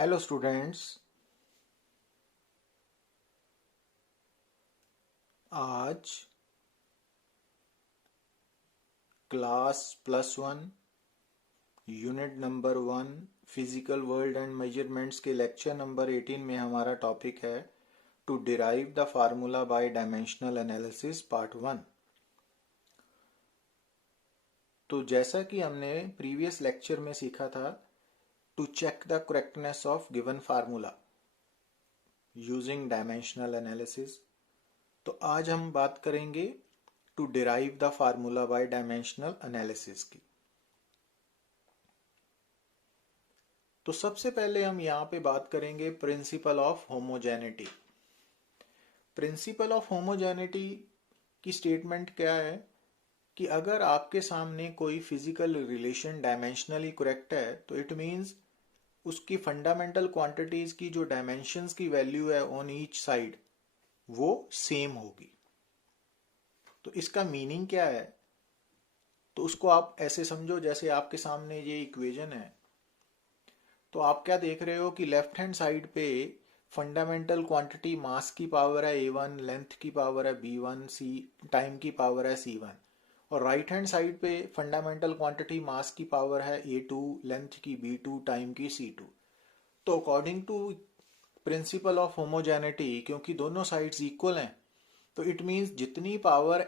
Hello students. आज class +1 unit number 1 physical world and measurements के lecture number 18 में हमारा टॉपिक है to derive the formula by dimensional analysis part 1। तो जैसा कि हमने प्रीवियस लेक्चर में सीखा था to check the correctness of given formula using dimensional analysis, तो आज हम बात करेंगे to derive the formula by dimensional analysis की। तो सबसे पहले हम यहाँ पे बात करेंगे principle of homogeneity. Principle of homogeneity की स्टेटमेंट क्या है कि अगर आपके सामने कोई फिजिकल रिलेशन डायमेंशनली करेक्ट है तो इट मीन्स उसकी फंडामेंटल क्वांटिटीज की जो डायमेंशंस की वैल्यू है ऑन ईच साइड वो सेम होगी। तो इसका मीनिंग क्या है? तो उसको आप ऐसे समझो जैसे आपके सामने ये इक्वेशन है, तो आप क्या देख रहे हो कि लेफ्ट हैंड साइड पे फंडामेंटल क्वांटिटी मास की पावर है A1, लेंथ की पावर है B1, सी टाइम की पावर है C1, और राइट हैंड साइड पे फंडामेंटल क्वांटिटी मास की पावर है A2, लेंथ की B2, टाइम की C2। तो according to principle of homogeneity, क्योंकि दोनों साइड्स इक्वल हैं, तो इट मीन्स जितनी पावर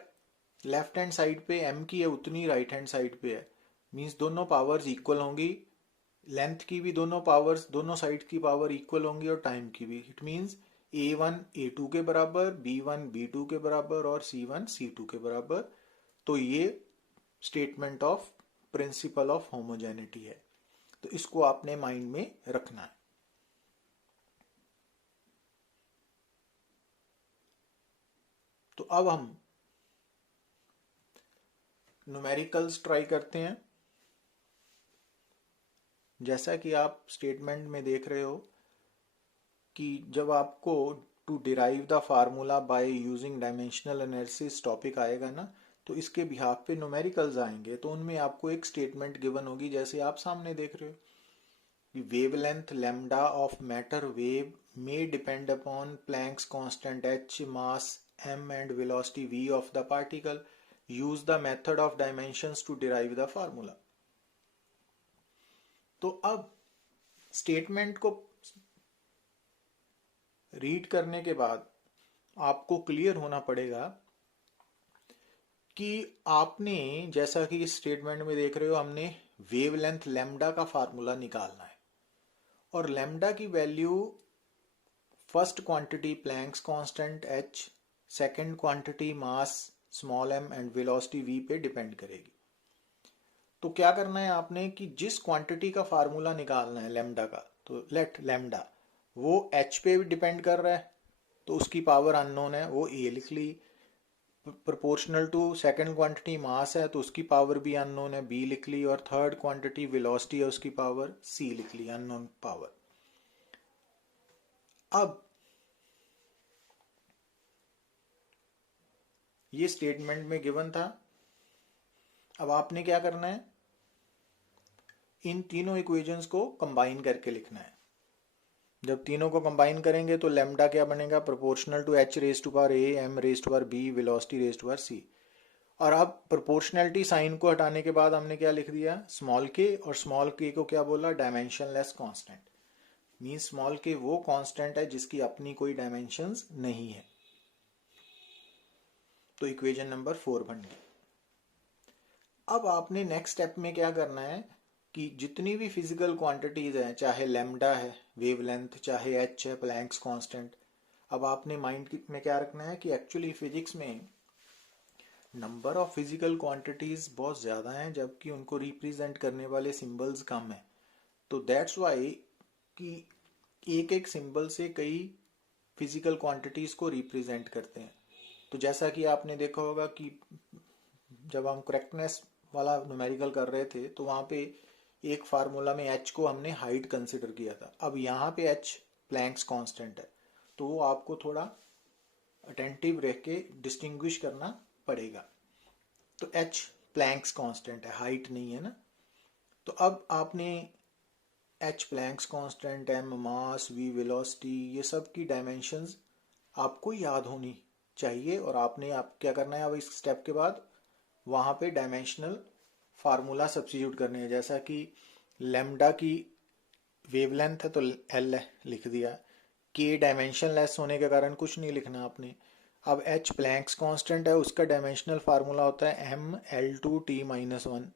लेफ्ट हैंड साइड पे m की है उतनी राइट हैंड साइड पे है। मीन्स दोनों पावर्स इक्वल होंगी, लेंथ की भी दोनों पावर्स, दोनों साइड की पावर इक्वल होंगी और टाइम की भी। इट मीन्स A1 A2 के बराबर, B1 B2 के बराबर और C1 C2 के बराबर। तो ये statement of principal of homogeneity है, तो इसको आपने माइंड में रखना है। तो अब हम न्यूमेरिकल्स ट्राई करते हैं। जैसा कि आप स्टेटमेंट में देख रहे हो कि जब आपको to derive the formula by using dimensional analysis topic आएगा ना, तो इसके बिहाफ पे न्यूमेरिकल्स आएंगे, तो उनमें आपको एक स्टेटमेंट गिवन होगी जैसे आप सामने देख रहे हो। Wavelength lambda of matter wave may depend upon Planck's constant h, mass m and velocity v of the particle. Use the method of dimensions to derive the formula. तो अब स्टेटमेंट को रीड करने के बाद आपको क्लियर होना पड़ेगा कि आपने, जैसा कि इस स्टेटमेंट में देख रहे हो, हमने वेवलेंथ लैम्डा का फार्मूला निकालना है और लैम्डा की value first quantity Planck's constant h, second quantity mass small m and velocity v पे डिपेंड करेगी। तो क्या करना है आपने कि जिस क्वांटिटी का फार्मूला निकालना है लैम्डा का, तो लेट लैम्डा वो h पे डिपेंड कर रहा है, तो उसकी पावर अननोन है, वो a लिख ली। प्रोपोर्शनल टू सेकंड क्वांटिटी मास है तो उसकी पावर भी अननोन है, b लिख ली। और थर्ड क्वांटिटी वेलोसिटी है, उसकी पावर c लिख ली, अननोन पावर। अब ये स्टेटमेंट में गिवन था। अब आपने क्या करना है, इन तीनों इक्वेशंस को कंबाइन करके लिखना है। जब तीनों को कंबाइन करेंगे तो लैम्डा क्या बनेगा, proportional to h raise to power a, m raise to power b, velocity raise to power c। और अब प्रोपोर्शनलिटी साइन को हटाने के बाद हमने क्या लिख दिया, स्मॉल के, और स्मॉल के को क्या बोला, डायमेंशनलेस कांस्टेंट। मींस स्मॉल के वो कांस्टेंट है जिसकी अपनी कोई डायमेंशंस नहीं है। तो इक्वेशन नंबर 4 बन गई। अब आपने नेक्स्ट स्टेप में क्या करना है कि जितनी भी फिजिकल क्वांटिटीज हैं, चाहे लैम्डा है वेवलेंथ, चाहे h है प्लैंक्स कांस्टेंट, अब आपने माइंड में क्या रखना है कि एक्चुअली फिजिक्स में नंबर ऑफ फिजिकल क्वांटिटीज बहुत ज़्यादा हैं जबकि उनको रिप्रेजेंट करने वाले सिंबल्स कम हैं। तो दैट्स वाई कि एक एक सिंबल से कई फिजिकल क्वांटिटीज को रिप्रेजेंट करते हैं। तो जैसा कि आपने देखा होगा कि जब हम करेक्टनेस वाला न्यूमेरिकल कर रहे थे तो वहाँ पे एक फार्मूला में h को हमने हाइट कंसिडर किया था। अब यहाँ पे h प्लैंक्स कांस्टेंट है, तो वो आपको थोड़ा अटेंटिव रह के डिस्टिंग्विश करना पड़ेगा। तो h प्लैंक्स कांस्टेंट है, हाइट नहीं है ना। तो अब आपने H Planck's constant, M mass, V velocity, ये सब की डायमेंशंस आपको याद होनी चाहिए। और आपने आप क्या करना है अब इस स्टेप के बाद, वहाँ पे डायमेंशनल फार्मूला सब्स्टिट्यूट करने हैं। जैसा कि लेमडा की वेवलेंथ है तो एल लिख दिया, के डायमेंशन लेस होने के कारण कुछ नहीं लिखना आपने। अब एच प्लैंक्स कांस्टेंट है, उसका डायमेंशनल फार्मूला होता है M L two T minus one.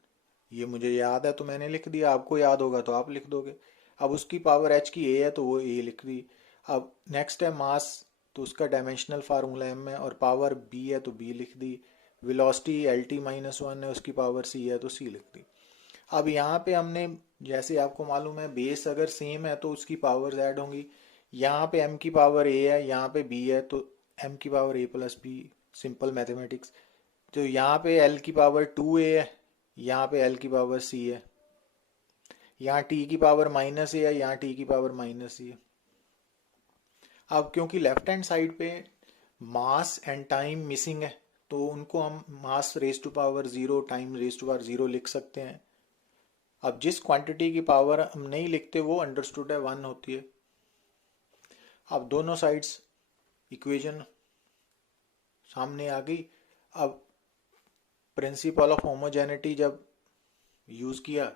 ये मुझे याद है तो मैंने लिख दिया, आपको याद होगा तो आप लिख दोगे। अब उसकी पावर एच की ए है तो वो ए लिख दी। अब नेक्स्ट है मास, तो उसका डायमेंशनल फार्मूला एम है, और पावर बी है तो बी लिख दी। Velocity L T minus one है, उसकी पावर सी है तो सी लिख दी। अब यहाँ पे हमने, जैसे आपको मालूम है बेस अगर सेम है तो उसकी पावर्स ऐड होंगी। यहाँ पे m की पावर a है, यहाँ पे b है, तो m की power a plus b, simple mathematics. तो यहाँ पे l की पावर 2a है, यहाँ पे l की पावर c है, यहाँ t की पावर माइनस a है, यहाँ t की पावर माइनस c है। अब क्योंकि लेफ्ट हैंड साइड पे मास एंड टाइम मिसिंग है, तो उनको हम mass raise to power zero, time raise to power zero लिख सकते हैं। अब जिस क्वांटिटी की पावर हम नहीं लिखते वो अंडरस्टूड है, वन होती है। अब दोनों साइड्स इक्वेशन सामने आ गई। अब प्रिंसिपल ऑफ होमोजेनिटी जब यूज किया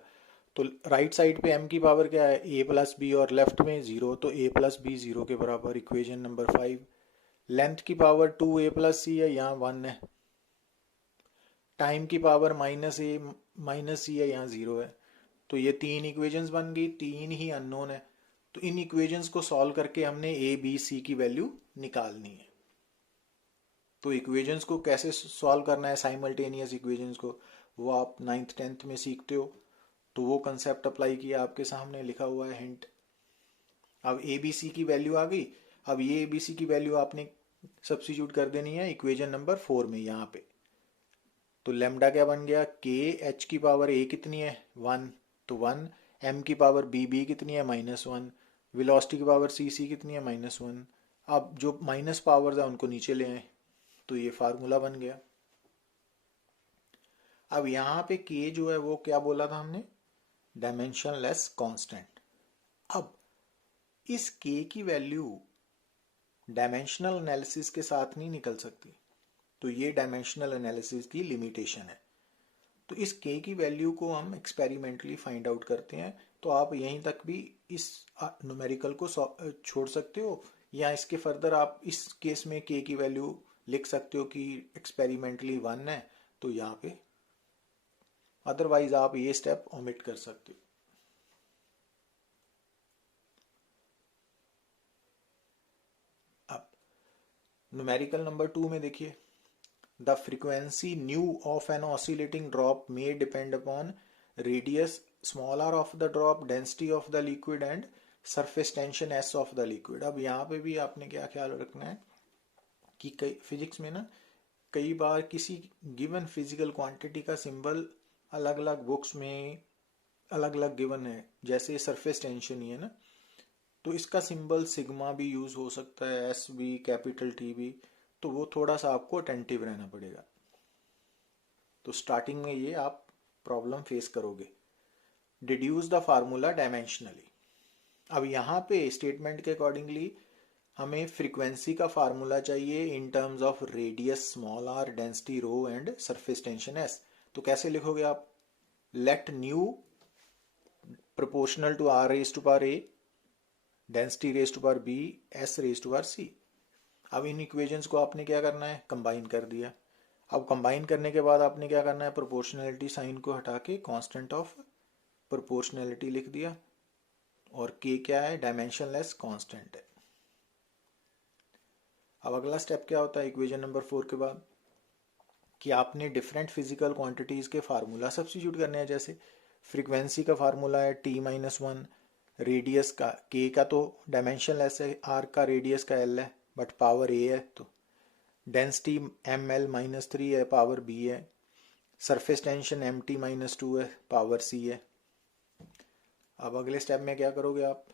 तो राइट साइड पे m की पावर क्या है, a प्लस बी, और लेफ्ट में जीरो, तो a प्लस बी जीरो के बराबर, इक्वेशन नंबर 5। लेंथ की पावर 2a प्लस सी है, यहाँ 1 है। टाइम की पावर माइनस a माइनस सी है, यहाँ 0 है। तो ये तीन इक्वेशंस बन गई, तीन ही अननोन है। तो इन इक्वेशंस को सॉल्व करके हमने ए बी सी की वैल्यू निकालनी है। तो इक्वेशंस को कैसे सॉल्व करना है, साइमल्टेनियस इक्वेशंस को, वो आप 9th 10th में सीखते हो। तो वो कंसेप्ट अप्लाई किया, आपके सामने लिखा हुआ है हिंट। अब ए बी सी की वैल्यू आ गई। अब ये ए बी सी की वैल्यू आपने सब्स्टिट्यूट कर देनी है इक्वेशन नंबर 4 में यहाँ पे। तो लेमडा क्या बन गया, के एच की पावर ए कितनी है 1, तो 1। एम की पावर बी बी कितनी है -1। वेलोसिटी की पावर सी सी कितनी है -1। अब जो माइनस पावर्स है उनको नीचे ले आए, तो ये फार्मूला बन गया। अब यहाँ पे के जो है वो क्या बोला था हमने, डायमेंशनलेस कांस्टेंट। अब इस के की वैल्यू डायमेंशनल एनालिसिस के साथ नहीं निकल सकती, तो ये डायमेंशनल एनालिसिस की लिमिटेशन है। तो इस के की वैल्यू को हम एक्सपेरिमेंटली फाइंड आउट करते हैं। तो आप यहीं तक भी इस न्यूमेरिकल को छोड़ सकते हो, या इसके फर्दर आप इस केस में के की वैल्यू लिख सकते हो कि एक्सपेरिमेंटली 1 है, तो यहाँ पे, अदरवाइज आप ये स्टेप ओमिट कर सकते हो। अब न्यूमेरिकल नंबर 2 में देखिए, the frequency nu of an oscillating drop may depend upon radius small r of the drop, density of the liquid and surface tension s of the liquid। अब यहाँ पे भी आपने क्या ख्याल रखना है कि कई फिजिक्स में ना, कई बार किसी गिवन फिजिकल क्वांटिटी का सिंबल अलग अलग बुक्स में अलग अलग गिवन है। जैसे सरफेस टेंशन ही है ना, तो इसका सिंबल सिग्मा भी यूज हो सकता है, एस भी, कैपिटल टी भी। तो वो थोड़ा सा आपको अटेंटिव रहना पड़ेगा। तो स्टार्टिंग में ये आप प्रॉब्लम फेस करोगे। Deduce the formula dimensionally. अब यहाँ पे स्टेटमेंट के अकॉर्डिंगली हमें फ्रीक्वेंसी का फार्मूला चाहिए in terms of radius small R, density rho and surface tension S. तो कैसे लिखोगे आप, let nu proportional to R raise to power A, density raise to power B, S raise to power C. अब इन equations को आपने क्या करना है, कंबाइन कर दिया। अब कंबाइन करने के बाद आपने क्या करना है, प्रोपोर्शनैलिटी साइन को हटा के कांस्टेंट ऑफ प्रोपोर्शनैलिटी लिख दिया, और के क्या है, डायमेंशनलेस कांस्टेंट है। अब अगला स्टेप क्या होता है इक्वेशन नंबर 4 के बाद, कि आपने डिफरेंट फिजिकल क्वांटिटीज के फार्मूला सब्स्टिट्यूट करने हैं। जैसे फ्रीक्वेंसी का फार्मूला है t-1, रेडियस का के का तो डायमेंशनलेस है, आर का रेडियस का एल है बट पावर ए है, तो डेंसिटी ml-3 है, पावर बी है। सरफेस टेंशन mt-2 है, पावर सी है। अब अगले स्टेप में क्या करोगे आप,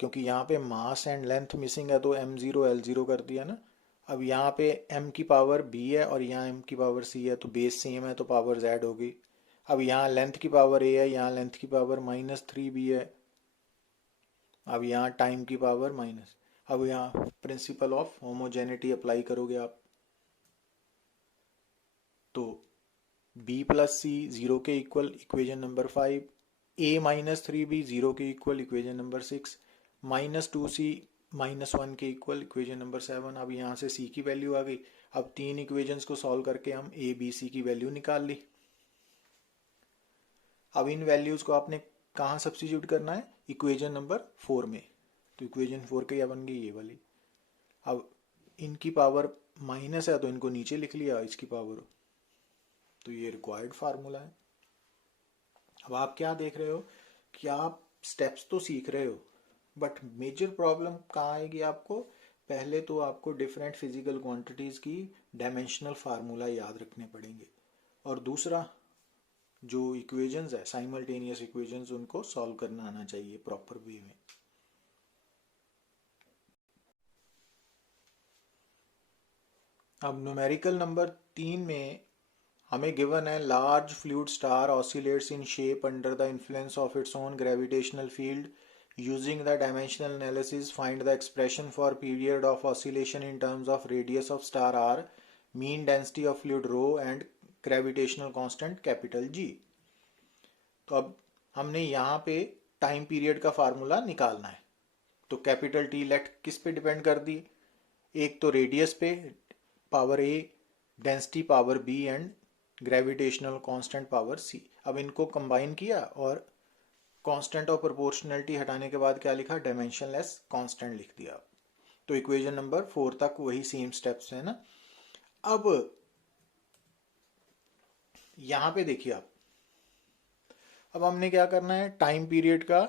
क्योंकि यहाँ पे मास एंड लेंथ मिसिंग है तो m0 l0 कर दिया ना। अब यहाँ पे m की पावर b है और यहाँ m की पावर c है, तो बेस सेम है तो पावर z होगी। अब यहाँ लेंथ की पावर a है, यहाँ लेंथ की पावर -3b है, अब यहाँ टाइम की पावर माइनस, अब यहाँ प्रिंसिपल ऑफ होमोजेनिटी अप्लाई करोगे आप, तो b प्लस सी जीरो के equal equation number 5, a minus 3b zero के इक्वल इक्वेशन नंबर 6, -2c -1 के इक्वल इक्वेशन नंबर 7। अब यहाँ से c की वैल्यू आ गई। अब तीन इक्वेशंस को सॉल्व करके हम a b c की वैल्यू निकाल ली। अब इन वैल्यूज को आपने कहाँ सब्स्टिट्यूट करना है, इक्वेशन नंबर 4 में। तो इक्वेशन 4 के क्या बन गई, ये वाली। अब इनकी पावर माइनस है तो इनको नीचे लिख लिया, इसकी पावर, तो ये रिक्वायर्ड फार्मूला है। अब आप क्या देख रहे हो कि आप स्टेप्स तो सीख रहे हो, बट मेजर प्रॉब्लम कहाँ आएगी आपको, पहले तो आपको डिफरेंट फिजिकल क्वांटिटीज की डायमेंशनल फार्मूला याद रखने पड़ेंगे, और दूसरा जो इक्वेशंस है साइमल्टेनियस इक्वेशंस, उनको सॉल्व करना आना चाहिए प्रॉपर वे में। अब न्यूमेरिकल नंबर 3 में हमें गिवन है large fluid star oscillates in shape under the influence of its own gravitational field, using the dimensional analysis find the expression for period of oscillation in terms of radius of star R, mean density of fluid rho and gravitational constant capital G. तो अब हमने यहाँ पे time period का formula निकालना है, तो capital T late किस पे डिपेंड कर दी, एक तो रेडियस पे power A, density power B and gravitational constant power C. अब इनको कंबाइन किया और कांस्टेंट ऑफ प्रोपोर्शनलिटी हटाने के बाद क्या लिखा, डायमेंशनलेस कांस्टेंट लिख दिया। तो इक्वेशन नंबर 4 तक वही सेम स्टेप्स है ना। अब यहां पे देखिए आप, अब हमने क्या करना है, टाइम पीरियड का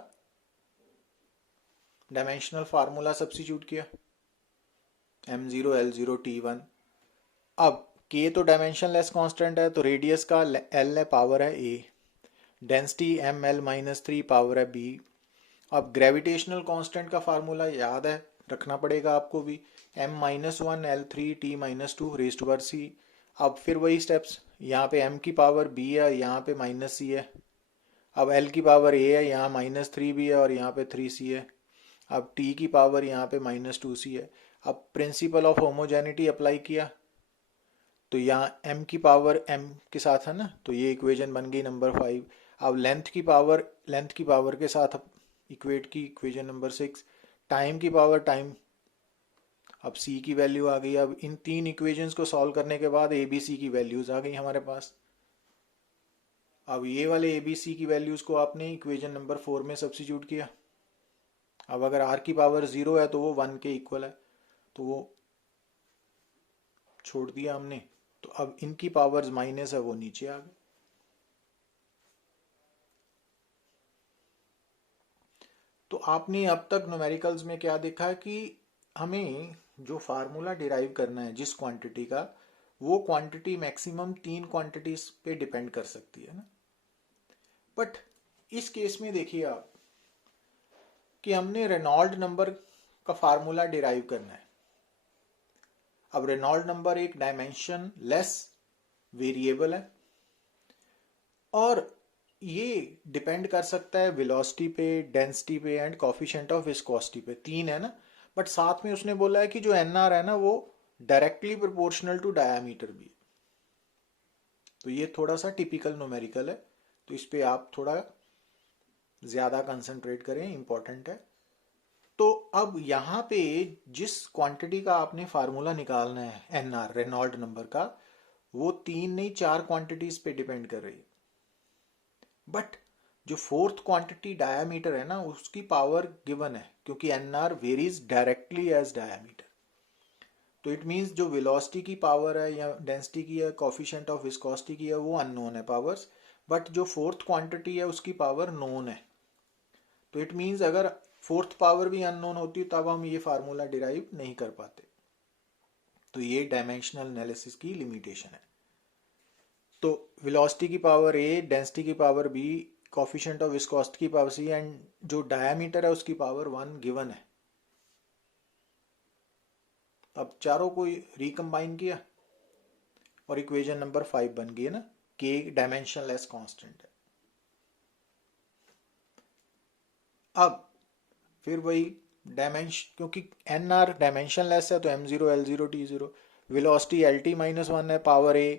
डायमेंशनल फार्मूला सब्स्टिट्यूट किया, m0 l0 t1। अब k तो डायमेंशनलेस कांस्टेंट है, तो रेडियस का l है, पावर है a, डेंसिटी ml-3 पावर है b। अब ग्रेविटेशनल कांस्टेंट का फार्मूला याद है, रखना पड़ेगा आपको भी, m-1 l3 t-2 raise to power c। अब फिर वही स्टेप्स, यहाँ पे m की पावर b है, यहाँ पे -c है। अब l की पावर a है, यहाँ -3b है और यहाँ पे 3c है। अब t की पावर यहाँ पे -2c है। अब प्रिंसिपल ऑफ होमोजेनिटी अप्लाई किया, तो यहाँ m की पावर m के साथ है ना, तो ये इक्वेशन बन गई नंबर 5। अब लेंथ की पावर के साथ इक्वेट की इक्वेशन नंबर 6, टाइम की पावर टाइम, अब c की वैल्यू आ गई। अब इन तीन इक्वेशंस को सॉल्व करने के बाद a b c की वैल्यूज आ गई हमारे पास। अब ये वाले a b c की वैल्यूज को आपने इक्वेशन नंबर 4 में सब्स्टिट्यूट किया। अब अगर r की पावर 0 है तो वो 1 के इक्वल है, तो वो छोड़ दिया हमने। तो अब इनकी पावर्स माइनस है, वो नीचे आ गए। तो आपने अब तक न्यूमेरिकल्स में क्या देखा कि हमें जो फार्मूला डिराइव करना है जिस क्वांटिटी का, वो क्वांटिटी मैक्सिमम 3 क्वांटिटीज पे डिपेंड कर सकती है ना। बट इस केस में देखिए आप कि हमने रेनॉल्ड नंबर का फार्मूला डिराइव करना है। अब रेनॉल्ड नंबर एक डायमेंशन लेस वेरिएबल है, और ये डिपेंड कर सकता है वेलोसिटी पे, डेंसिटी पे एंड कोफिशिएंट ऑफ विस्कोसिटी पे, तीन है ना। बट साथ में उसने बोला है कि जो एनआर है ना, वो डायरेक्टली प्रोपोर्शनल टू डायामीटर भी। तो ये थोड़ा सा टिपिकल न्यूमेरिकल है, तो इस पे आप थोड़ा ज्यादा कंसंट्रेट करें, इंपॉर्टेंट है। तो अब यहाँ पे जिस क्वांटिटी का आपने फार्मूला निकालना है एनआर, रेनॉल्ड नंबर का, वो 3 नहीं 4 क्वांटिटीज पे डिपेंड कर रही है। बट जो फोर्थ क्वांटिटी डायामीटर है ना, उसकी पावर गिवन है, क्योंकि NR varies directly as diameter. तो इट मींस जो वेलोसिटी की पावर है या डेंसिटी की है, कोफिशिएंट ऑफ विस्कोसिटी की है, वो अननोन है पावर्स। बट जो फोर्थ क्वांटिटी है उसकी पावर नोन है। तो इट मींस अगर फोर्थ पावर भी अननोन होती तब हम ये फार्मूला डिराइव नहीं कर पाते। तो ये डायमेंशनल एनालिसिस की लिमिटेशन है। तो वेलोसिटी की पावर ए, डेंसिटी की power B, coefficient of viscosity की पावर सी, एंड जो डायामीटर है उसकी पावर 1 गिवन है। अब चारों को रिकंबाइन किया और इक्वेशन नंबर 5 बन गई है ना, के डायमेंशनलेस कांस्टेंट है। अब फिर वही डायमेंशन, क्योंकि एन आर डायमेंशन लेस है तो m0 l0 t0, velocity lt -1 है power a,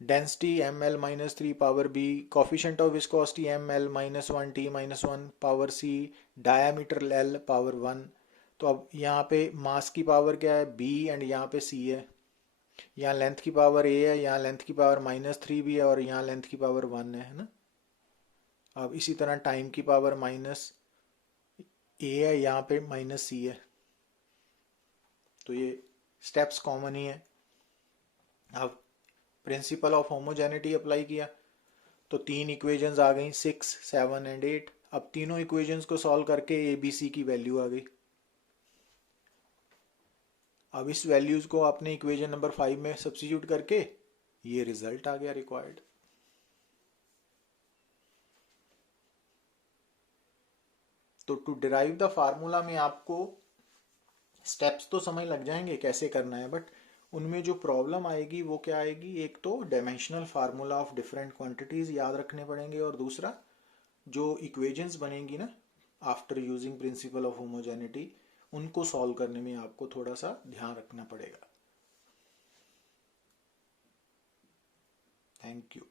density ml -3 power b, coefficient of viscosity ml -1 t -1 power c, diameter l power 1। तो अब यहाँ पे मास की पावर क्या है b एंड यहाँ पे c है, यहाँ लेंथ की पावर a है, यहाँ लेंथ की पावर -3 भी है और यहाँ लेंथ की पावर 1 है ना। अब इसी तरह टाइम की पावर -a है, यहाँ पे -c है, तो ये स्टेप्स कॉमन ही है। अब प्रिंसिपल ऑफ होमोजेनिटी अप्लाई किया तो तीन इक्वेशंस आ गई 6, 7 एंड 8। अब तीनों इक्वेशंस को सॉल्व करके ए बी सी की वैल्यू आ गई। अब इस वैल्यूज को आपने इक्वेशन नंबर 5 में सब्स्टिट्यूट करके ये रिजल्ट आ गया रिक्वायर्ड। तो टू डिराइव द फार्मूला में आपको स्टेप्स तो समझ लग जाएंगे कैसे करना है, बट उनमें जो प्रॉब्लम आएगी वो क्या आएगी, एक तो dimensional formula of different quantities याद रखने पड़ेंगे, और दूसरा जो इक्वेशंस बनेंगी ना after using principal of homogeneity, उनको सॉल्व करने में आपको थोड़ा सा ध्यान रखना पड़ेगा। Thank you.